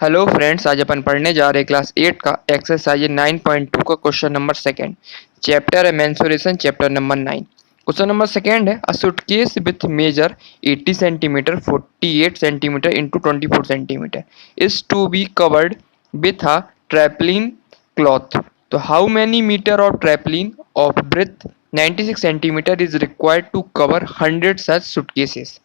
Hello friends, आज अपन पढ़ने जा रहे हैं क्लास 8 का एक्सरसाइज 9.2 का क्वेश्चन नंबर सेकंड। चैप्टर है mensuration, chapter number 9। Question number second है, a suitcase with measure 80 centimetre 48 centimetre into 24 centimetre is to be covered with a tarpaulin cloth. तो how many metre of tarpaulin of breadth 96 centimetre is required to cover 100 such suitcases.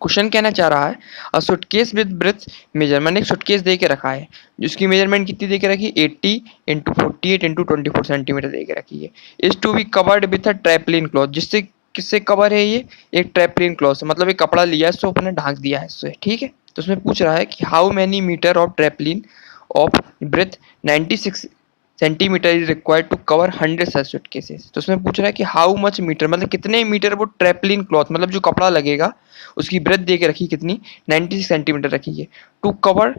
Question कहना चाह रहा है, a suitcase with breadth measurement, एक suitcase दे के रखा है जिसकी मेजरमेंट कितनी दे के रखी है 80 इंटू 48 इंटू 24 सेंटीमीटर दे के रखी है। Is to be covered with a tarpaulin cloth, जिससे किससे कवर है ये, एक ट्रैपलिन क्लॉथ से, मतलब एक कपड़ा लिया है इसको अपने ढांक दिया है इससे। ठीक है, तो उसमें पूछ रहा है कि how many metre of tarpaulin of breadth 96 centimetre is required to cover 100 such suitcases. तो उसमें पूछ रहा है कि हाउ मच मीटर, मतलब कितने मीटर वो ट्रैपलिन क्लॉथ, मतलब जो कपड़ा लगेगा उसकी ब्रेथ दे के रखी कितनी, 96 सेंटीमीटर रखी है, टू कवर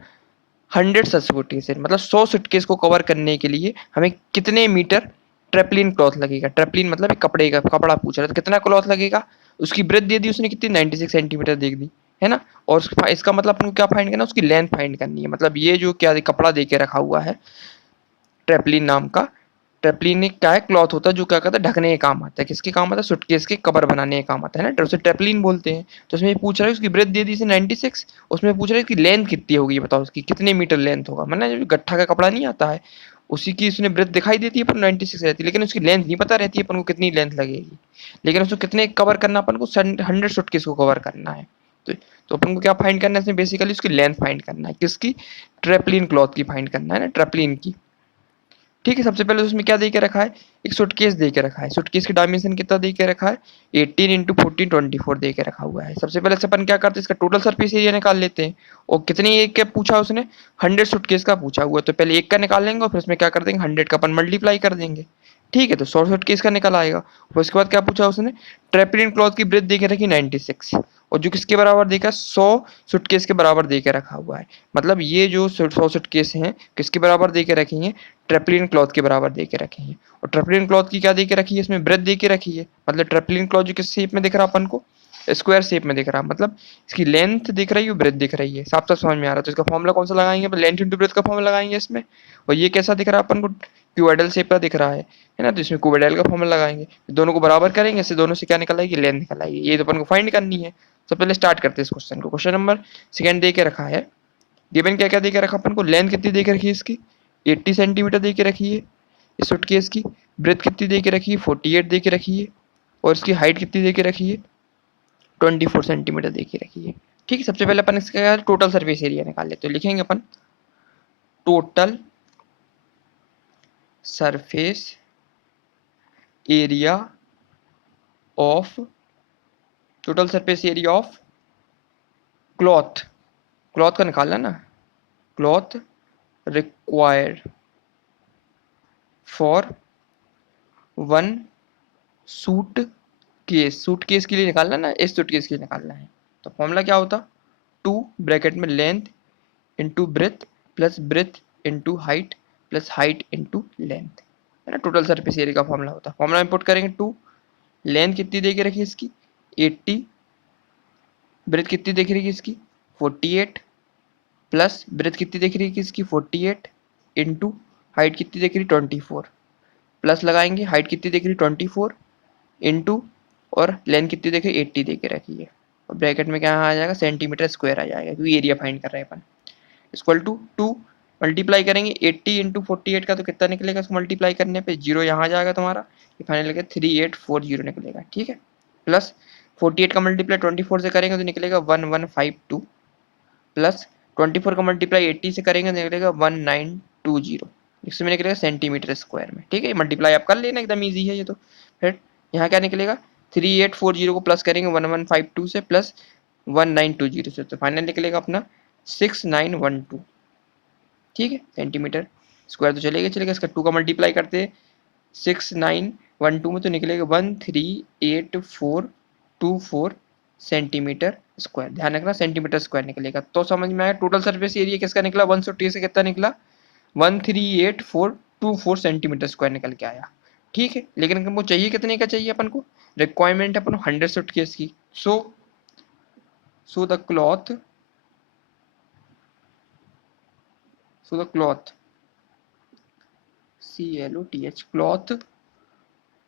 100 सच सूटकेसेस, मतलब 100 सूटकेस को कवर करने के लिए हमें कितने मीटर ट्रेपलिन क्लॉथ लगेगा। ट्रेपलिन मतलब एक कपड़े का कपड़ा पूछ रहा है, तो कितना क्लॉथ लगेगा। उसकी ब्रेथ दे दी उसने कितनी, 96 सेंटीमीटर दे दी है ना। और इसका मतलब अपन को क्या फाइंड करना है, उसकी लेंथ फाइंड करनी है। मतलब ये जो क्या कपड़ा दे के रखा हुआ है ट्रेपलिन नाम का, ट्रेपलिन एक क्या है, क्लॉथ होता है जो क्या करता है, ढकने के काम आता है। किसके काम आता है, सूटकेस के कवर बनाने के काम आता है ना, तो उसे ट्रेपलिन बोलते हैं। तो उसमें पूछ रहा है उसकी ब्रेथ दे दी इसे 96, उसमें पूछ रहा है इसकी लेंथ कितनी होगी, बताओ उसकी कितने मीटर लेंथ होगा। मतलब जो गट्ठा का कपड़ा नहीं आता है उसी की उसने ब्रेथ दिखाई देती है अपन 96 रहती है, लेकिन उसकी लेंथ नहीं पता रहती है अपन को कितनी लेंथ लगेगी। लेकिन उसको कितने कवर करना, अपन को 100 सूटकेस को कवर करना है। तो अपन को क्या फाइंड करना है इसमें, बेसिकली उसकी लेंथ फाइंड करना है, किसकी, ट्रेपलिन क्लॉथ की फाइंड करना है ना, ट्रेपलिन की। ठीक है, सबसे पहले उसमें क्या दे के रखा है, एक सूटकेस दे के रखा है। सूटकेस की डायमेंशन कितना दे के रखा है, 18 इंटू 14 24 दे के रखा हुआ है। सबसे पहले से अपन क्या करते हैं, इसका टोटल सरफेस एरिया निकाल लेते हैं। और कितनी एक क्या पूछा उसने, 100 सूटकेस का पूछा हुआ है, तो पहले एक का निकाल लेंगे और फिर उसमें क्या कर देंगे, 100 का अपन मल्टीप्लाई कर देंगे। ठीक है, तो 100 सूटकेस का निकल आएगा। और उसके बाद क्या पूछा उसने, ट्रेपलिन क्लॉथ की ब्रेथ दे के रखी 96, और जो किसके बराबर देखा, 100 सूटकेस के बराबर दे के रखा हुआ है। मतलब ये जो 100 सूटकेस हैं किसके बराबर दे के रखी हैं, ट्रेपलिन क्लॉथ के बराबर दे के रखी है। और ट्रेपलिन क्लॉथ की क्या दे के रखी है, इसमें ब्रेथ दे के रखी है। मतलब ट्रेपलिन क्लॉथ जो किस शेप में दिख रहा है अपन को, स्क्वायर शेप में दिख रहा है, मतलब इसकी लेंथ दिख रही है, ब्रेथ दिख रही है, साफ साफ समझ में आ रहा है। तो इसका फॉर्मूला कौन सा लगाएंगे, लेंथ इंटू ब्रेथ का फॉर्मूला लगाएंगे इसमें। और ये कैसा दिख रहा है अपन को, क्यूबोइडल शेप का दिख रहा है ना, तो इसमें क्यूबोइडल का फॉर्मूला लगाएंगे, दोनों को बराबर करेंगे, इससे दोनों से क्या निकल आएगी, लेंथ निकल आएगी। ये तो अपन को फाइंड करनी है। तो पहले स्टार्ट करते हैं इस क्वेश्चन को। क्वेश्चन नंबर सेकंड दे के रखा है, गिवन क्या क्या दे के रखा अपन को, लेंथ कितनी दे के रखी है इसकी, 80 सेंटीमीटर दे के रखी है इस सूटकेस की। ब्रेथ कितनी दे के रखी है, 48 दे के रखी है। और इसकी हाइट कितनी दे के रखी है, 24 सेंटीमीटर दे के रखी है। ठीक है, सबसे पहले अपन इसका टोटल सरफेस एरिया निकाल लेते, तो लिखेंगे अपन total surface area of, total surface area of cloth, cloth का निकालना ना, cloth required for one suitcase, suitcase के लिए निकालना ना, इस सूट केस के लिए निकालना है। तो फॉर्मूला क्या होता, 2 ब्रैकेट में length into breadth plus breadth into height plus height into length, है ना, टोटल सरफेस एरिया का फॉर्मूला होता है। फॉर्मूला इंपुट करेंगे 2, लेंथ कितनी दे के रखी है इसकी 80, ब्रेथ कितनी देख रही है इसकी 48, प्लस ब्रेथ कितनी देख रही है इसकी 48 इंटू हाइट कितनी देख रही है 24, प्लस लगाएंगे हाइट कितनी देख रही है 24 इंटू, और लेंथ कितनी देख रही है 80 दे के रखी है। और ब्रैकेट में क्या आ जाएगा, सेंटीमीटर स्क्वायर आ जाएगा, क्योंकि एरिया फाइंड कर रहे हैं अपन। इक्वल टू 2 मल्टीप्लाई करेंगे 80 इंटू 48 का, तो कितना निकलेगा इसको मल्टीप्लाई करने पे, जीरो यहाँ आ जाएगा तुम्हारा, ये फाइनल निकलेगा 3840 निकलेगा। ठीक है, प्लस 48 का मल्टीप्लाई 24 से करेंगे तो निकलेगा 1152, प्लस 24 का मल्टीप्लाई 80 से करेंगे तो निकलेगा 1920, इसमें निकलेगा सेंटीमीटर स्क्वायर में। ठीक है, मल्टीप्लाई आप कर लेना, एकदम ईजी है ये तो। फिर यहाँ क्या निकलेगा, 3840 को प्लस करेंगे 1152 से प्लस 1920 से, तो फाइनल निकलेगा अपना 6912। ठीक है, सेंटीमीटर स्क्वायर तो चलेगा चलेगा, इसका 2 का मल्टीप्लाई करते हैं 6912 में, तो निकलेगा 138424 सेंटीमीटर स्क्वायर। ध्यान रखना सेंटीमीटर स्क्वायर निकलेगा। तो समझ में आया टोटल सरफेस एरिया किसका निकला, 180 से कितना निकला, 138424 सेंटीमीटर स्क्वायर निकल के आया। ठीक है, लेकिन हमको चाहिए कितने का चाहिए अपन को, रिक्वायरमेंट है अपन 100 सूटकेस की। So, the cloth so the cloth, CLOTH, cloth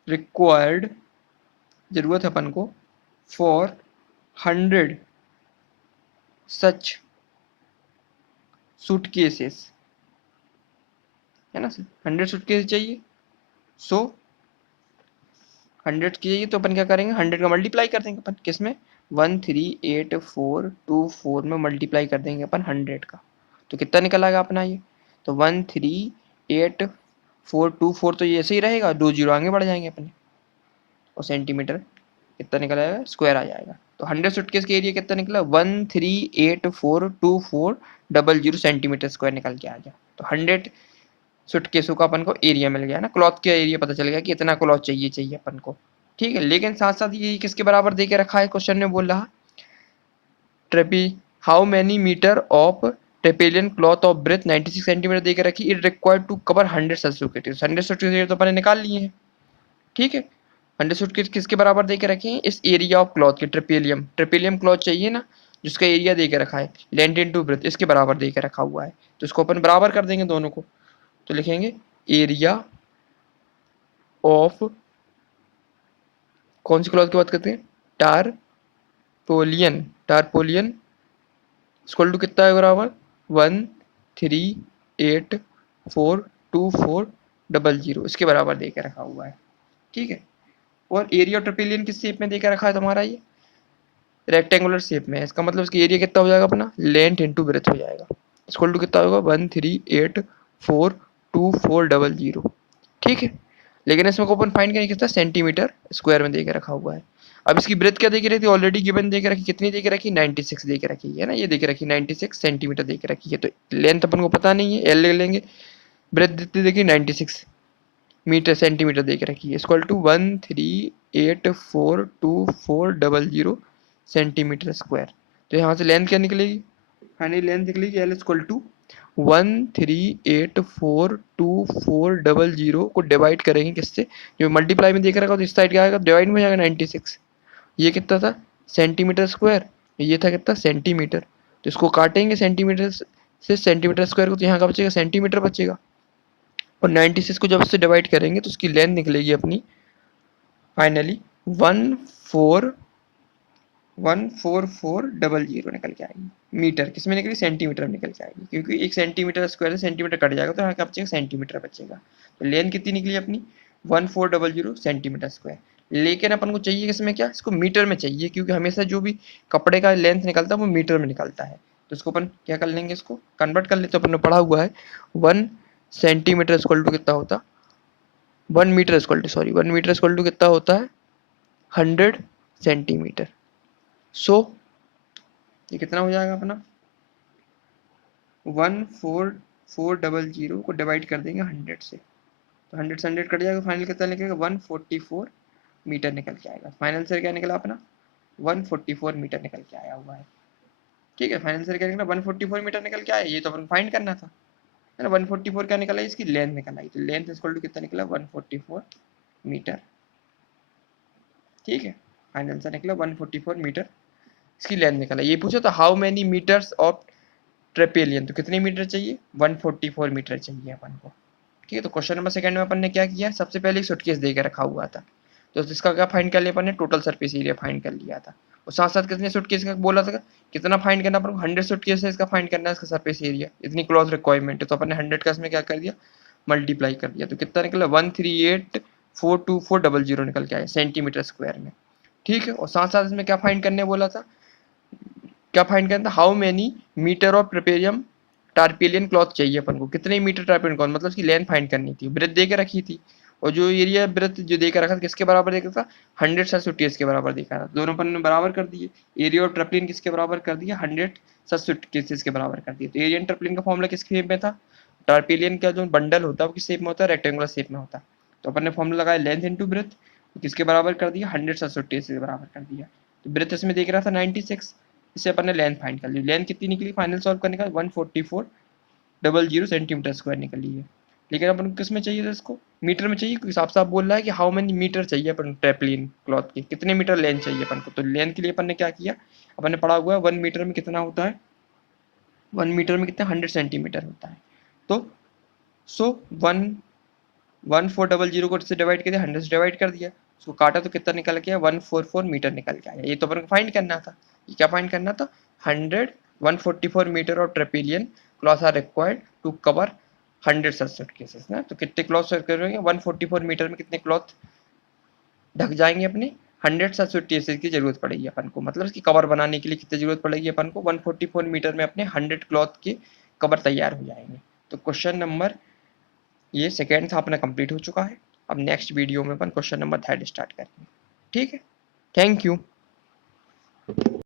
required, जरूरत है अपन को, फॉर 100 सच सूटकेसेस, है ना सर, 100 सूटकेस चाहिए। सो 100 की चाहिए तो अपन क्या करेंगे, 100 का मल्टीप्लाई कर देंगे अपन किसमें, 138,424 में मल्टीप्लाई कर देंगे अपन 100 का, तो कितना निकल आएगा अपना ये, तो 138,424, तो ये ऐसे ही रहेगा, 2 जीरो आगे बढ़ जाएंगे अपने, और सेंटीमीटर कितना निकल आएगा, स्क्वायर आ जाएगा। तो 100 सूटकेस का एरिया कितना निकला, 138,424 सेंटीमीटर स्क्वायर निकल के आ गया। तो 100 सूटकेसों का अपन को एरिया मिल गया ना, क्लॉथ का एरिया पता चल गया कि इतना क्लॉथ चाहिए अपन को। ठीक है, लेकिन साथ साथ ये किसके बराबर दे के रखा है, क्वेश्चन में बोल रहा ट्रेपी how many metre of tarpaulin cloth of breadth 96 centimetre दे के रखी, इट रिक्वायर्ड टू कवर 100 सब्सुकेटिव्स। 100 सब्सुकेटिव्स तो अपन ने निकाल लिए हैं। ठीक है, 100 सूटकेस किसके बराबर दे के रखे हैं, इस एरिया ऑफ क्लॉथ के, ट्रेपेलियम, ट्रेपेलियम क्लॉथ चाहिए ना, जिसका एरिया दे के रखा है लेंथ इनटू ब्रेथ, इसके बराबर दे के रखा हुआ है। तो इसको अपन बराबर कर देंगे दोनों को, तो लिखेंगे एरिया ऑफ, कौन सी क्लॉथ की बात करते हैं, टारपोलियन, टारपोलियन इक्वल टू कितना है बराबर, 138,424 इसके बराबर दे के रखा हुआ है। ठीक है, और एरिया ऑफ ट्रिपिलियन किस शेप में देकर रखा है तुम्हारा, ये रेक्टेंगुलर शेप में है, इसका मतलब इसकी एरिया कितना हो जाएगा अपना, लेंथ इंटू ब्रेथ हो जाएगा, इक्वल टू कितना होगा, 138,424। ठीक है, लेकिन इसमें को अपन फाइंड करेंगे कितना, सेंटीमीटर स्क्वायर में देके रखा हुआ है। अब इसकी ब्रेथ क्या देके रखी थी, ऑलरेडी गिवन देके रखी, कितनी देके रखी, 96 देके रखी है ना, ये देके रखी 96 सेंटीमीटर देके रखी है। तो लेंथ अपन को पता नहीं है, एल ले लेंगे, ब्रेथ जितनी देखी 96 मीटर सेंटीमीटर देके रखी है, इक्वल टू 138,424 सेंटीमीटर स्क्वायर। तो यहाँ से लेंथ क्या निकलेगी, फाइनली लेंथ निकलेगी एल इक्वल टू 138,424 को डिवाइड करेंगे किससे, जो मल्टीप्लाई में देख रखा तो इस साइड क्या आएगा, डिवाइड में हो जाएगा 96, ये कितना था, सेंटीमीटर स्क्वायर, ये था कितना, सेंटीमीटर, तो इसको काटेंगे सेंटीमीटर से सेंटीमीटर स्क्वायर को, तो यहाँ का बचेगा सेंटीमीटर बचेगा, और 96 को जब इससे डिवाइड करेंगे तो उसकी लेंथ निकलेगी अपनी फाइनली 14400 निकल के आएगी, मीटर किसमें निकली, सेंटीमीटर में निकल के आएगी, क्योंकि एक सेंटीमीटर स्क्वायर से सेंटीमीटर कट जाएगा तो यहाँ क्या बचेगा, सेंटीमीटर बचेगा। तो लेंथ कितनी निकली अपनी, 1400 सेंटीमीटर स्क्वायर। लेकिन अपन को चाहिए किसमें, क्या इसको मीटर में चाहिए, क्योंकि हमेशा जो भी कपड़े का लेंथ निकलता है वो मीटर में निकलता है। तो इसको अपन क्या कर लेंगे, इसको कन्वर्ट कर लेते, अपन ने पढ़ा हुआ है 1 सेंटीमीटर इक्वल टू कितना होता, 1 metre equal to, sorry 1 metre equal to कितना होता है, 100 सेंटीमीटर। सो ये कितना हो जाएगा अपना, 14400 को डिवाइड कर देंगे 100 से, तो 100 से 100 कट जाएगा, फाइनल कितना निकलेगा, 144 मीटर निकल के आएगा। फाइनल से क्या निकला अपना, 144 मीटर निकल के आया हुआ है। ठीक है, फाइनल से क्या निकला, 144 मीटर निकल के आया, ये तो अपन फाइंड करना था, है ना। 144 क्या निकला, इसकी लेंथ निकल आई, तो लेंथ इक्वल टू कितना निकला, 144 मीटर। ठीक है, फाइनल से निकला 144 मीटर, इसकी लेंथ निकला। ये पूछा था हाउ मेनी मीटर्स ऑफ ट्रेपेलियन, तो कितने मीटर चाहिए, 144 मीटर चाहिए अपन को। ठीक है, तो क्वेश्चन नंबर सेकंड में अपन ने क्या किया, सबसे पहले एक सूटकेस दे के रखा हुआ था, तो इसका क्या फाइंड कर लिया अपन ने, टोटल सरफेस एरिया फाइंड कर लिया था, और साथ साथ कितने सूटकेस का बोला था, कितना फाइंड करना अपन को, 100 सूटकेस है, इसका फाइंड करना है, इसका सरफेस एरिया, इतनी क्लोज रिक्वायरमेंट है, तो अपन ने 100 का इसमें क्या कर दिया, मल्टीप्लाई कर दिया, तो कितना निकला, 138,424 निकल के आया सेंटीमीटर स्क्वायर में। ठीक है, और साथ साथ इसमें क्या फाइंड करने बोला था, क्या फाइंड करना था, हाउ मेनी मीटर ऑफ ट्रेपेरियम टारपेलियन क्लॉथ चाहिए अपन को, कितने मीटर टारपेलियन क्लॉथ, मतलब उसकी लेंथ फाइंड करनी थी, ब्रेथ दे के रखी थी, और जो एरिया ब्रेथ जो देकर रखा था किसके बराबर देखा था, 100 सब्सुटेस के बराबर देखा था, दोनों अपन ने बराबर कर दिए, एरिया ऑफ ट्रेपेलियन किसके बराबर कर दिया, 100 सब्सुटेस के बराबर कर दिया। तो एरिया ट्रेपेलियन का फॉर्मूला किस शेप में था, टारपेलियन का जो बंडल होता है वो किस शेप में होता है, रेक्टेंगुलर शेप में होता है, तो अपन ने फॉर्मूला लगाया लेंथ इनटू ब्रेथ, किसके बराबर कर दिया, 100 सब्सुटेस के बराबर कर दिया। तो ब्रेथ इसमें देख रहा था 96, इससे अपन ने लेंथ फाइंड कर ली, लेंथ कितनी निकली फाइनल सॉल्व करने का, 14400 सेंटीमीटर स्क्वायर निकली है। लेकिन अपन किस में चाहिए था, इसको मीटर में चाहिए, क्योंकि साफ साफ बोल रहा है कि हाउ मेनी मीटर चाहिए अपन ट्रेपलिन क्लॉथ की, कितने मीटर लेंथ चाहिए अपन को। तो लेंथ के लिए अपन ने क्या किया, अपन ने पढ़ा हुआ है 1 मीटर में कितना होता है, 1 मीटर में कितना 100 सेंटीमीटर होता है। तो सो 1400 को से डिवाइड कर दिया, 100 से डिवाइड कर दिया, उसको काटा तो कितना निकल गया, 144 मीटर निकल के आया। ये तो अपन को फाइंड करना था। ये क्या फाइंड करना था, 144 metre of tarpaulin cloth are required to cover 100 such suitcases ना। तो कितने क्लॉथ करेंगे, 144 मीटर में कितने क्लॉथ ढक जाएंगे अपने, 100 सच सूटकेसेस की जरूरत पड़ेगी अपन को। मतलब इसकी कवर बनाने के लिए कितनी जरूरत पड़ेगी अपन को, 144 मीटर में अपने 100 क्लॉथ के कवर तैयार हो जाएंगे। तो क्वेश्चन नंबर ये सेकेंड था अपना कंप्लीट हो चुका है। अब नेक्स्ट वीडियो में अपन क्वेश्चन नंबर थर्ड स्टार्ट करेंगे। ठीक है, थैंक यू।